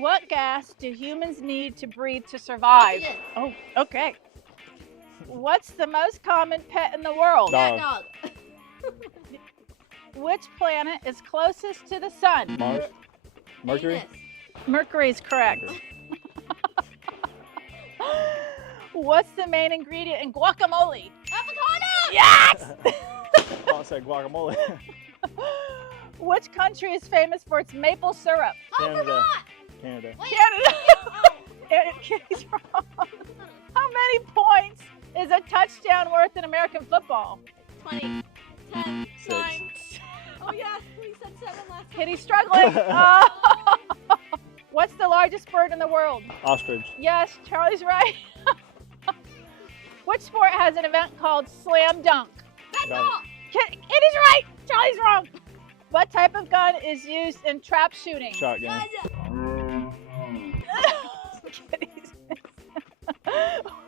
What gas do humans need to breathe to survive? Oxygen. Oh, okay. What's the most common pet in the world? Dog. Dog. Which planet is closest to the sun? Mars. Mercury. Venus. Mercury is correct. What's the main ingredient in guacamole? Avocado. Yes! Oh, I said guacamole. Which country is famous for its maple syrup? Oh, Canada. Vermont. Canada. Wait. Canada. Oh. Kitty's wrong. How many points is a touchdown worth in American football? 20. 10. 6. 9. Oh yeah, we said 7 last time. Kitty's struggling. What's the largest bird in the world? Ostrich. Yes, Charlie's right. Which sport has an event called slam dunk? Basketball. Kitty's right. Charlie's wrong. What type of gun is used in trap shooting? Shotgun. Kitty's-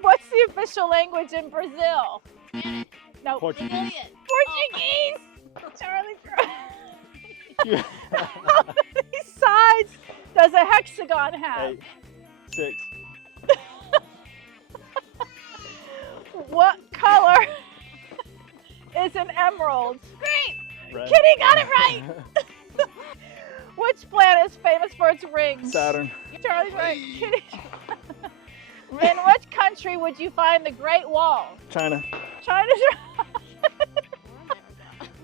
What's the official language in Brazil? Spanish. No, Portuguese. Brazilian. Portuguese. Charlie's right. Yeah. How many sides does a hexagon have? 8. 6. What color is an emerald? Green. Red. Kitty got it right. Which planet is famous for its rings? Saturn. Charlie's right. Kitty. In which country would you find the Great Wall? China. China's right.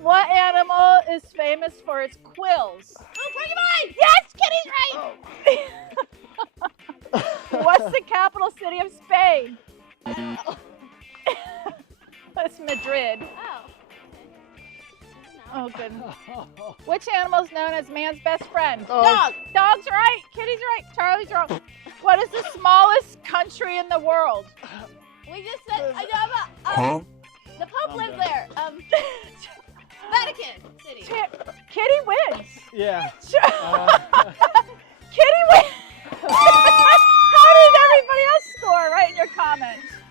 What animal is famous for its quills? Oh, porcupine. Yes, Kitty's right. What's the capital city of Spain? I don't know. It's Madrid. Oh. Oh, goodness. Which animal is known as man's best friend? Dog. Dog's right. Kitty's right. Charlie's wrong. What is the smallest country in the world? We just said I know about the Pope I'm lives done. there. Vatican City. Kitty wins. Yeah.